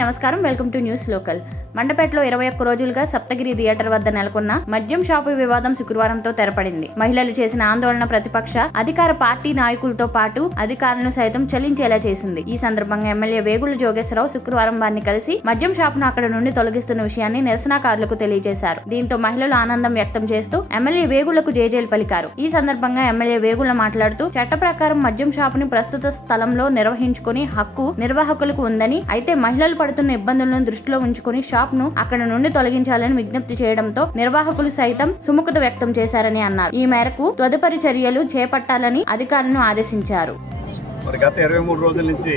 నమస్కారం. Welcome to news local. మండపేటలో 21 రోజులుగా సప్తగిరి థియేటర్ వద్ద నెలకొన్న మద్యం షాపు వివాదం శుక్రవారంతో తెరపడింది. మహిళలు చేసిన ఆందోళన ప్రతిపక్ష అధికార పార్టీ నాయకులతో పాటు అధికారులను సైతం చలించేలా చేసింది. ఈ సందర్భంగా ఎమ్మెల్యే వేగుళ్ల జోగేశ్వరరావు శుక్రవారం వారిని కలిసి మద్యం షాపును అక్కడ నుండి తొలగిస్తున్న విషయాన్ని నిరసనకారులకు తెలియజేశారు. దీంతో మహిళలు ఆనందం వ్యక్తం చేస్తూ ఎమ్మెల్యే వేగుళ్లకు జేజేలు పలికారు. ఈ సందర్భంగా ఎమ్మెల్యే వేగుళ్ల మాట్లాడుతూ చట్ట ప్రకారం మద్యం షాపుని ప్రస్తుత స్థలంలో నిర్వహించుకుని హక్కు నిర్వాహకులకు ఉందని, అయితే మహిళలు పడుతున్న ఇబ్బందులను దృష్టిలో ఉంచుకుని షాప్ ను అక్కడ నుండి తొలగించాలని విజ్ఞప్తి చేయడంతో నిర్వాహకులు సైతం సుముఖత వ్యక్తం చేశారని అన్నారు. ఈ మేరకు తదుపరి చర్యలు చేపట్టాలని అధికారులను ఆదేశించారు. గత 23 రోజుల నుంచి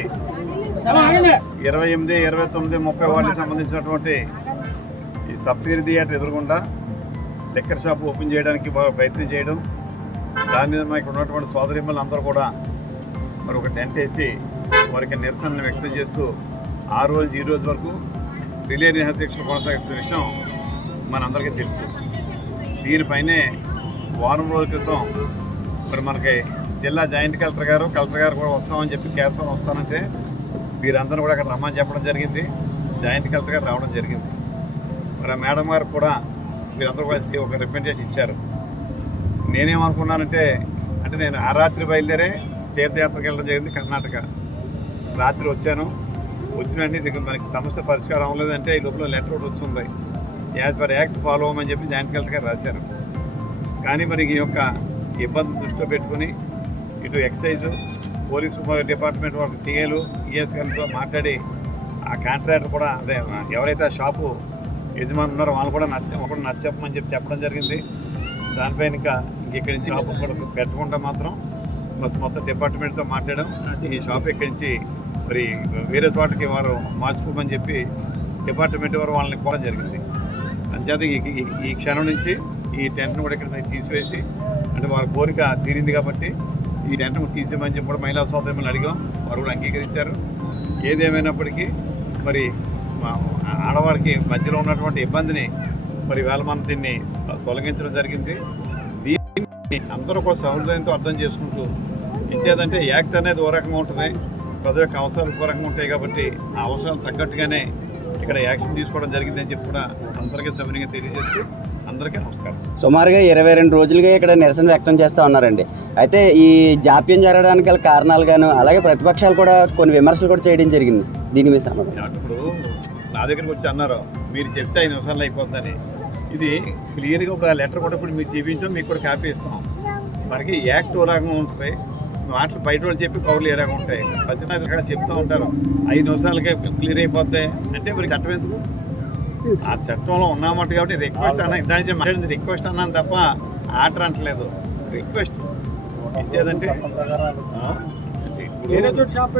28, 29, 30 వార్డులకు సంబంధించినటువంటి ఈ సప్తగిరి థియేటర్ ఎదురుగుండా లిక్కర్ షాప్ ఓపెన్ చేయడానికి ప్రయత్నం చేయడం, దాని మీద ఇక్కడ ఉన్నటువంటి సోదరిమ్మలు అందరూ కూడా మరి ఒక టెంట్ వేసి వారికి నిరసనను వ్యక్తం చేస్తూ ఆ రోజు ఈ రోజు వరకు రిలే నిరాదీక్షలు కొనసాగిస్తున్న విషయం మనందరికీ తెలుసు. దీనిపైనే వారం రోజుల క్రితం మరి మనకి జిల్లా జాయింట్ కలెక్టర్ గారు కూడా వస్తామని చెప్పి కేశవం వస్తానంటే వీరందరూ కూడా అక్కడ రమ్మని చెప్పడం జరిగింది. జాయింట్ కలెక్టర్ గారు రావడం జరిగింది. మరి ఆ మేడం గారు కూడా వీరందరూ కలిసి ఒక రిప్రజెంటేషన్ ఇచ్చారు. నేనేమనుకున్నానంటే నేను ఆ రాత్రి బయలుదేరే తీర్థయాత్రకు వెళ్ళడం జరిగింది కర్ణాటక. రాత్రి వచ్చిన వెంటనే మనకి సమస్య పరిష్కారం అవ్వలేదంటే ఈ లోపల లెటర్ ఒకటి వచ్చింది, యాజ్ పర్ యాక్ట్ ఫాలో అవ్వమని చెప్పి జాయింట్ కలెక్టర్ గారు రాశారు. కానీ మరి ఈ యొక్క ఇబ్బంది దృష్టిలో పెట్టుకుని ఇటు ఎక్సైజ్, పోలీసు డిపార్ట్మెంట్ వాళ్ళకి సీఏలు, ఈఎస్ గారితో మాట్లాడి ఆ కాంట్రాక్టర్ కూడా అదే ఎవరైతే ఆ షాపు యజమాని ఉన్నారో వాళ్ళు కూడా నచ్చమని చెప్పడం జరిగింది. దానిపైన ఇంకా ఇక్కడి నుంచి షాపు కూడా పెట్టకుండా మాత్రం మొత్తం డిపార్ట్మెంట్తో మాట్లాడడం, ఈ షాప్ ఇక్కడి నుంచి మరి వేరే చోటకి వారు మార్చుకోమని చెప్పి డిపార్ట్మెంట్ వారు వాళ్ళని కోరడం జరిగింది. అంచేత ఈ క్షణం నుంచి ఈ టెంట్ను కూడా ఇక్కడ తీసివేసి, అంటే వారి కోరిక తీరింది కాబట్టి ఈ టెంట్ను తీసేయమని చెప్పి కూడా మహిళా సోదరులను అడిగాం. వారు కూడా అంగీకరించారు. ఏదేమైనప్పటికీ మరి ఆడవారికి మధ్యలో ఉన్నటువంటి ఇబ్బందిని మరి వేళ మనం దీన్ని తొలగించడం జరిగింది. దీన్ని అందరూ కూడా సహృదయంతో అర్థం చేసుకుంటూ, ఇంకేదంటే యాక్ట్ అనేది ఓ రకంగా ఉంటుంది, ప్రజల యొక్క అవసరాలు ఓ రకంగా ఉంటాయి కాబట్టి ఆ అవసరాలు తగ్గట్టుగానే ఇక్కడ యాక్షన్ తీసుకోవడం జరిగిందని చెప్పి కూడా అందరికీ సవినయంగా తెలియజేస్తూ అందరికీ నమస్కారం. సుమారుగా 22 రోజులుగా ఇక్కడ నిరసన వ్యక్తం చేస్తూ ఉన్నారండి. అయితే ఈ జాప్యం జరగడానికి గల కారణాలు గాను, అలాగే ప్రతిపక్షాలు కూడా కొన్ని విమర్శలు కూడా చేయడం జరిగింది. దీని మీద సమాధానం. ఇప్పుడు నా దగ్గరికి వచ్చి అన్నారు మీరు చెప్తే 5 నిమిషాల్లో అయిపోతుందని. ఇది క్లియర్గా ఒక లెటర్ కూడా ఇప్పుడు మీరు చూపించాం, మీకు కూడా కాపీ ఇస్తాం. మనకి యాక్ట్ ఓ రకంగా ఉంటుంది, మాటలు బయట వాళ్ళు చెప్పి కవర్లు ఏ రకంగా ఉంటాయి. ప్రతినాయకులు చెప్తూ ఉంటారు 5 నిమిషాలకే క్లియర్ అయిపోతాయి అంటే మరి చట్టం ఎందుకు? ఆ చట్టంలో ఉన్నామాట కాబట్టి రిక్వెస్ట్ అన్నా, దాని మాట్లాడింది రిక్వెస్ట్ అన్నాను తప్ప ఆర్డర్ అంటలేదు. రిక్వెస్ట్ ఇచ్చేదంటే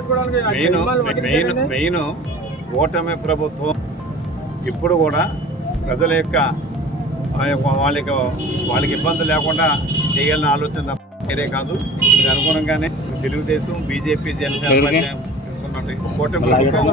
ఇప్పుడు మెయిన్ కూటమి ప్రభుత్వం ఇప్పుడు కూడా ప్రజల యొక్క వాళ్ళకి ఇబ్బంది లేకుండా చేయాలని ఆలోచన తప్ప వేరే కాదు. ఇది అనుగుణంగానే తెలుగుదేశం, బీజేపీ, జనసేన కూటమి ప్రభుత్వం